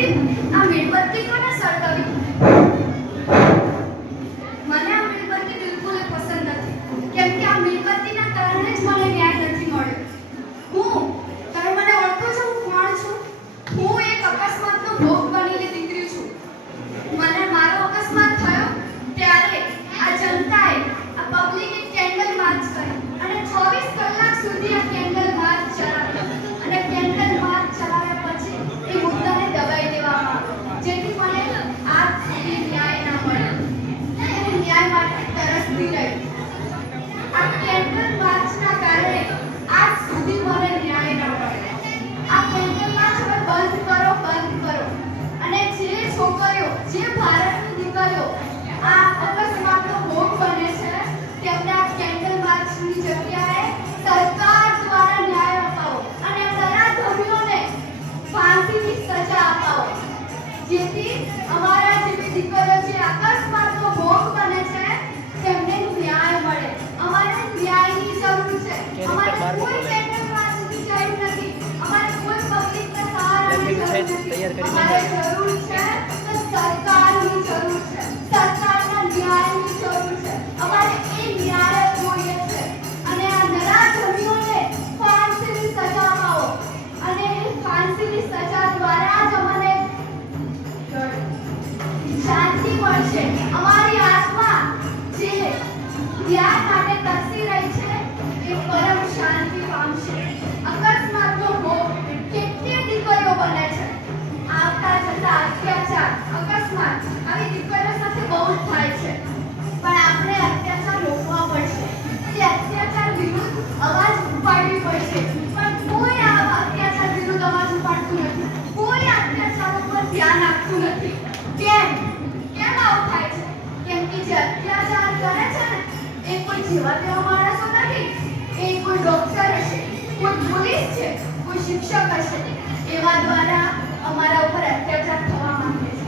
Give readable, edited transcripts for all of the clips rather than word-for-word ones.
આ મીણબત્તી કોને સળગાવી? મને આ મીણબત્તી બિલકુલ પસંદ નથી, કેમ કે આ મીણબત્તીના કારણે જ મને ન્યાય નથી મળ્યો. તમે મને ઓળખો છો? હું કોણ છું? હું એક અકસ્માતનો ભોગ બનેલી દીકરી છું. મને મારો અકસ્માત થયો ત્યારે આ જનતાએ, આ પબ્લિકે કેન્ડલ માર્ચ કરી અને 24 કલાક સુધી આ કેન્ડલ માર્ચ ચલાવી અને કેન્ડલ માર્ચ ચલાવ્યા પછી એ મુદ્દાને દબાઈ દેવામાં આવ્યો, જેથી મને આજ સુધી ન્યાય ના મળ્યો. હું ન્યાય માટે તરસતી રહી. આ કેન્ડલ માર્ચના કારણે આજ સુધી મને ન્યાય ન મળ્યો. આ કેન્ડલ માર્ચ હવે બંધ કરો, બંધ કરો. અને જે છોકરીઓ, જે ભારતની દીકરીઓ આ અકસ્માતનો ભોગ બને છે, તેમને આ કેન્ડલ માર્ચની જગ્યાએ સરકાર દ્વારા ન્યાય અપાવો અને નરાધમીઓને ફાંસીની સજા અપાવો, જેથી અમારા જેવી દીકરીઓ જે અકસ્માતનો ભોગ બને છે તેમને ન્યાય મળે. અમારે ન્યાયની જરૂર છે. અમારે કોઈ કેન્ડલ માર્ચની જરૂર નથી. અમારે કોઈ પબ્લિકના સહારાની જરૂર નથી. અમારે જરૂર છે તો સરકારની જરૂર છે. સરકારના ન્યાયની જરૂર છે. અમારે એ ન્યાય જોઈએ છે અને આ નરાધમીઓને ફાંસીની સજા અપાવો અને એ ફાંસીની સજા દ્વારા જ અમને શાંતિ મળશે. અમારી આત્મા જે ન્યાય માટે તરસી રહી છે એ પરમ શાંતિ પામશે. અકસ્માતનો ભોગ કેટલી દીકરીઓ બને છે. આવતા જતા અત્યાચાર, અકસ્માત આવી દીકરીઓ સાથે બહુ જ થાય છે, પણ આપણે અત્યાચાર રોકવા પડશે. તે અત્યાચાર વિરુદ્ધ અવાજ ઉપાડવી પડશે, પણ કોઈ આ અત્યાચાર વિરુદ્ધ અવાજ ઉપાડતું નથી. કોઈ અત્યાચારો પર ધ્યાન આપતું નથી. કેમ આવું થાય છે? કેમ કે જે અત્યાચાર કરે છે ને એ કોઈ જેવા તેવા માણસો નથી. એ કોઈ ડોક્ટર હશે, કોઈ પોલીસ છે, કોઈ શિક્ષક હશે. એવા દ્વારા અમારા ઉપર અત્યાચાર થવા માંગે છે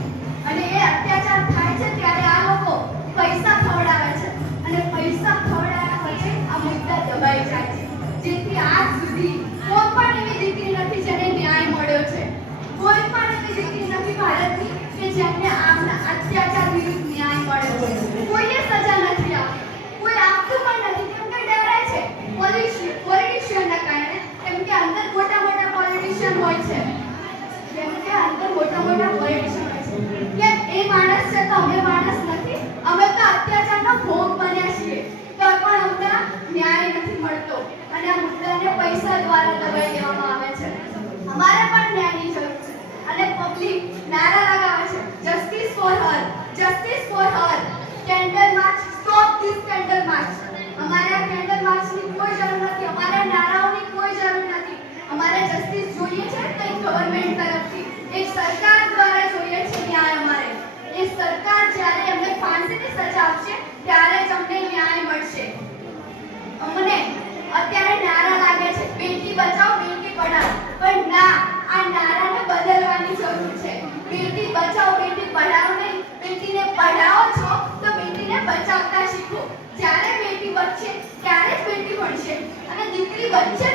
અને એ અત્યાચાર થાય છે ત્યારે આ લોકો પૈસા ખવડાવે છે અને પૈસા ખવડાવ્યા પછી આ મુદ્દા દબાઈ જાય છે, જેથી આજ સુધી કોઈ પણ એવી દીકરી નથી જેને ન્યાય મળ્યો છે. કોઈ પણ એવી દીકરી નથી ભારતની કે જેમને આમના અત્યાચાર વિરુદ્ધ ન્યાય મળ્યો છે. કોઈએ સજા નથી આપી, કોઈ આપતું પણ નથી, કેમ કે ડરે છે પોલિટિશિયનના કારણે. કેમ કે અંદર મોટા પોલિટિશિયન હોય છે. કેમ કે અંદર મોટા પોલિટિશિયન હોય છે. કેમ એ માણસ છે તો અમે માણસ નથી? અમે તો અત્યાચારનો ભોગ બન્યા છીએ તો પણ અમને ન્યાય નથી મળતો અને આ મુદ્દાને પૈસા દ્વારા દબાઈ દેવામાં આવે છે. અમારે પણ ન્યાયની જરૂર છે અને પબ્લિક નારા લગાવે છે, justice for her, justice for her. Candle March, stop this candle March. અમારે આ કેન્ડલ માર્ચની કોઈ જરૂર નથી. અમારે નારાઓની કોઈ જરૂર નથી. અમારે જસ્ટિસ જોઈએ છે તો એક ગવર્નમેન્ટ તરફથી, એક સરકાર દ્વારા જોઈએ છે ન્યાય. અમારે એ સરકાર જ્યારે અમને ફાંસીની સજા આપશે ત્યારે જ અમને ન્યાય મળશે. અમને અત્યારે નારા લાગે છે બેટી બચાવો, બેટી પઢાઓ, પણ ના, આ નારાને બદલવાની જરૂર છે. બેટી બચાવો, બેટી પઢાઓ નહીં, બેટીને પઢાઓ છો તો બેટીને બચાવતા શીખો. જ્યારે બેટી બચશે ત્યારે જ બેટી ભણશે અને દીકરી બચશે